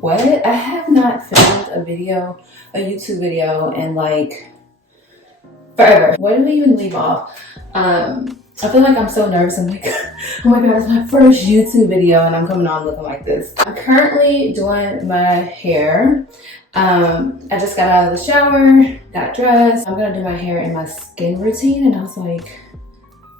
what? I have not filmed a YouTube video in like forever. Where did we even leave off? I feel like I'm so nervous. I'm like, oh my god, it's my first YouTube video and I'm coming on looking like this. I'm currently doing my hair. I just got out of the shower, got dressed. I'm gonna do my hair in my skin routine, and I was like,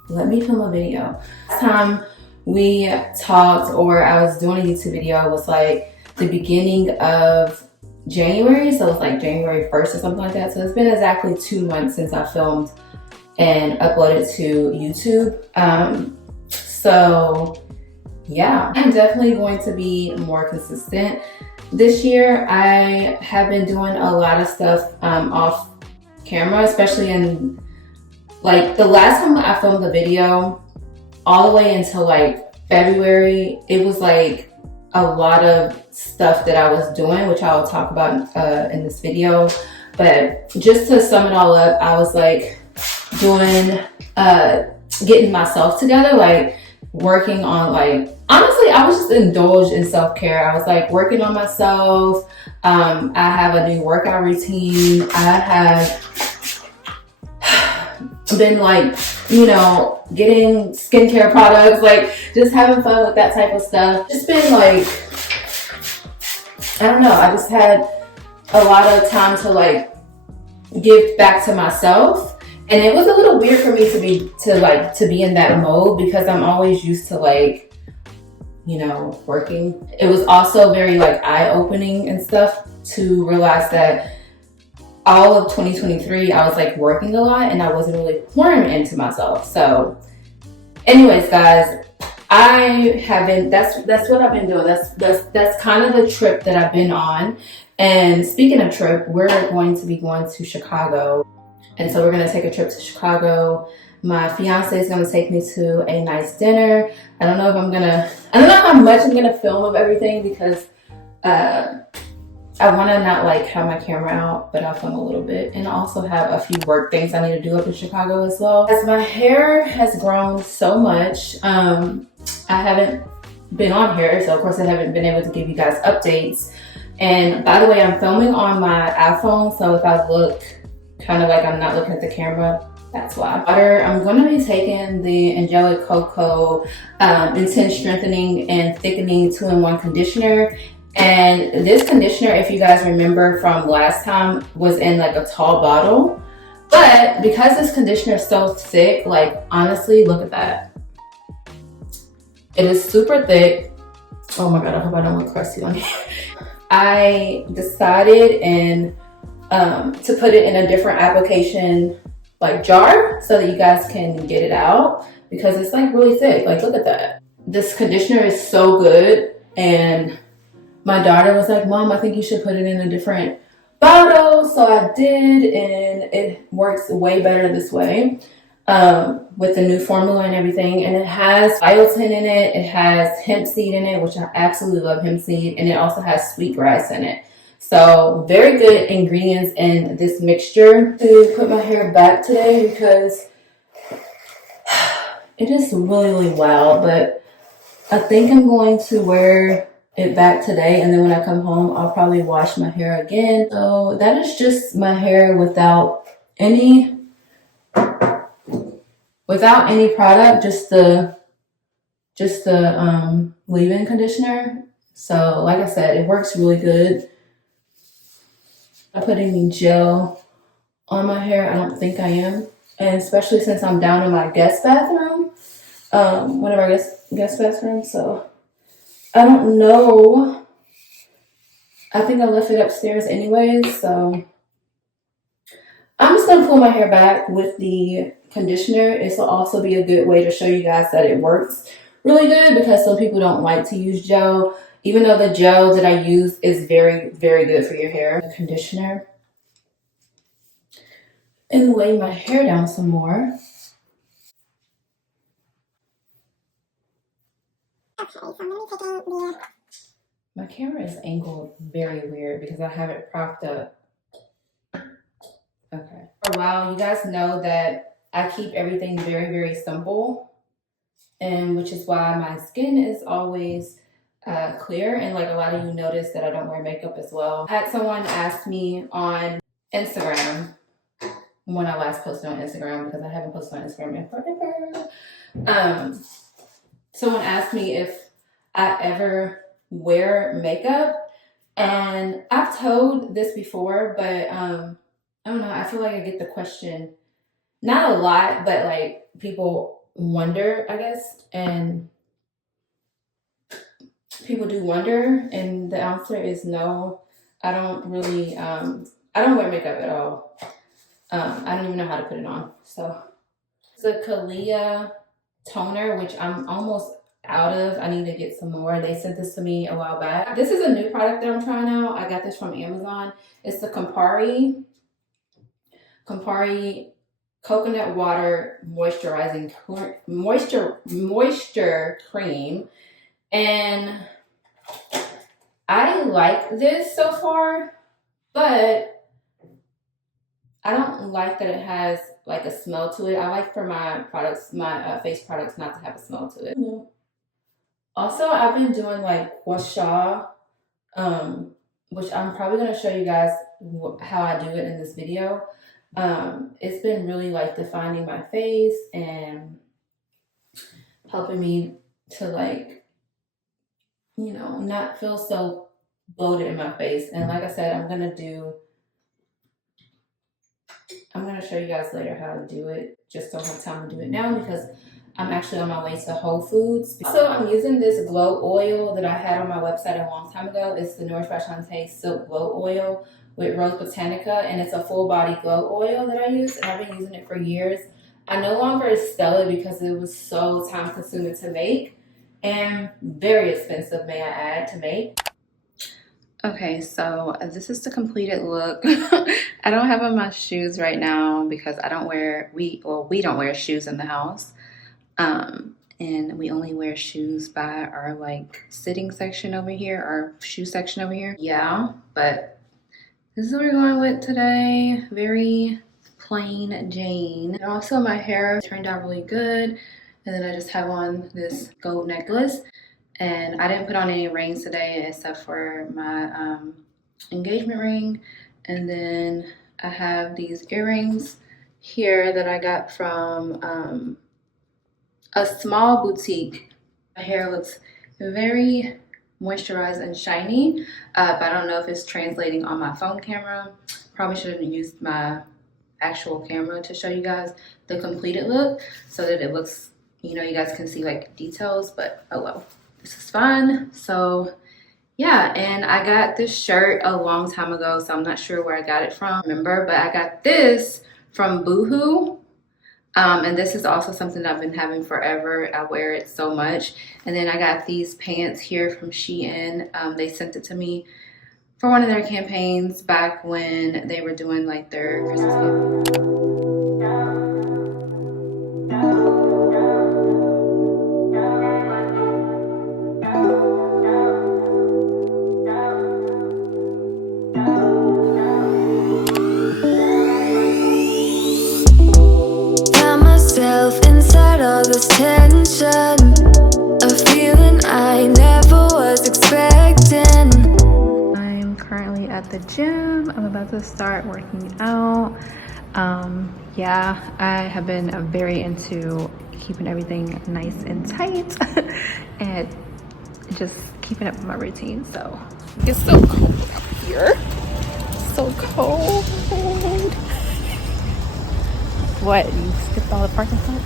let me film a video. Last time we talked, or I was doing a YouTube video, was like the beginning of January, so it's like January 1st or something like that. So it's been exactly 2 months since I filmed and uploaded to YouTube. So yeah, I'm definitely going to be more consistent this year. I have been doing a lot of stuff off camera, especially in like the last time I filmed the video all the way until like February. It was like a lot of stuff that I was doing, which I will talk about in this video. But just to sum it all up, I was like doing, getting myself together, like working on like, honestly, I was just indulged in self-care. I was like working on myself. I have a new workout routine. I have been like, you know, getting skincare products, like just having fun with that type of stuff. Just been like, I don't know, I just had a lot of time to like give back to myself. And it was a little weird for me to be in that mode, because I'm always used to like, you know, working. It was also very like eye-opening and stuff to realize that all of 2023 I was like working a lot and I wasn't really pouring into myself. So anyways, guys, that's what I've been doing. That's kind of the trip that I've been on. And speaking of trip, we're going to be going to Chicago. And so we're gonna take a trip to Chicago. My fiance is gonna take me to a nice dinner. I don't know how much I'm gonna film of everything, because I wanna not like have my camera out, but I'll film a little bit. And I also have a few work things I need to do up in Chicago as well. As my hair has grown so much, I haven't been on here, so of course I haven't been able to give you guys updates. And by the way, I'm filming on my iPhone, so if I look kind of like I'm not looking at the camera, that's why. I'm going to be taking the Angelic Coco Intense Strengthening and Thickening 2-in-1 conditioner. And this conditioner, if you guys remember from last time, was in like a tall bottle. But because this conditioner is so thick, like honestly, look at that. It is super thick. Oh my god, I hope I don't look crusty on here. I decided to put it in a different application like jar so that you guys can get it out, because it's like really thick. Like look at that. This conditioner is so good, and my daughter was like, Mom, I think you should put it in a different bottle. So I did, and it works way better this way with the new formula and everything. And it has biotin in it, it has hemp seed in it, which I absolutely love hemp seed, and it also has sweetgrass in it. So very good ingredients in this mixture. To put my hair back today because it is really, really wild, but I think I'm going to wear it back today, and then when I come home I'll probably wash my hair again. So that is just my hair without any product, just the leave-in conditioner. So like I said, it works really good. I put any gel on my hair, I don't think I am. And especially since I'm down in my guest bathroom, one of our guest bathrooms, so I don't know. I think I left it upstairs anyways, so I'm just gonna pull my hair back with the conditioner. This will also be a good way to show you guys that it works really good, because some people don't like to use gel, even though the gel that I use is very, very good for your hair. The conditioner. And lay my hair down some more. Okay, so I'm going to be taking the... My camera is angled very weird because I have it propped up. Okay. For a while, you guys know that I keep everything very, very simple, and which is why my skin is always clear, and like a lot of you noticed that I don't wear makeup as well. I had someone ask me on Instagram when I last posted on Instagram, because I haven't posted on Instagram in forever. Someone asked me if I ever wear makeup, and I've told this before, but I don't know, I feel like I get the question not a lot, but like people wonder, I guess, and people do wonder, and the answer is no. I don't really I don't wear makeup at all. I don't even know how to put it on. So it's a Kalia toner, which I'm almost out of. I need to get some more. They sent this to me a while back. This is a new product that I'm trying out. I got this from Amazon. It's the Kopari coconut water moisturizing moisture cream, and I like this so far, but I don't like that it has like a smell to it. I like for my products, my face products, not to have a smell to it. Also, I've been doing like gua sha, which I'm probably going to show you guys how I do it in this video. It's been really like defining my face and helping me to like, you know, not feel so bloated in my face. And like I said, I'm going to show you guys later how to do it. Just don't have time to do it now because I'm actually on my way to Whole Foods. So I'm using this glow oil that I had on my website a long time ago. It's the Nourish by Shawntas Silk Glow Oil with Rose Botanica, and it's a full body glow oil that I use, and I've been using it for years. I no longer sell it because it was so time consuming to make and very expensive, may I add, to make. Okay, so this is the completed look. I don't have on my shoes right now because I don't wear, we don't wear shoes in the house. And we only wear shoes by our like sitting section over here, our shoe section over here. Yeah, but this is what we're going with today. Very plain Jane. And also my hair turned out really good. And then I just have on this gold necklace. And I didn't put on any rings today except for my engagement ring. And then I have these earrings here that I got from a small boutique. My hair looks very moisturized and shiny, but I don't know if it's translating on my phone camera. Probably should have used my actual camera to show you guys the completed look so that it looks, you know, you guys can see like details, but oh well. This is fun. So yeah, and I got this shirt a long time ago, so I'm not sure where I got it from, remember, but I got this from Boohoo. And this is also something that I've been having forever. I wear it so much. And then I got these pants here from Shein. They sent it to me for one of their campaigns back when they were doing like their Christmas campaign. Inside all this tension, a feeling I never was expecting. I'm currently at the gym. I'm about to start working out. Yeah, I have been very into keeping everything nice and tight and just keeping up with my routine. So it's so cold out here. So cold. What, you skipped all the parking spots?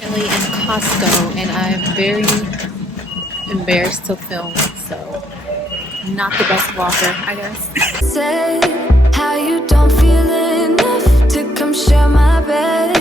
Currently in Costco, and I'm very embarrassed to film, so not the best walker, I guess. Say how you don't feel enough to come share my bed.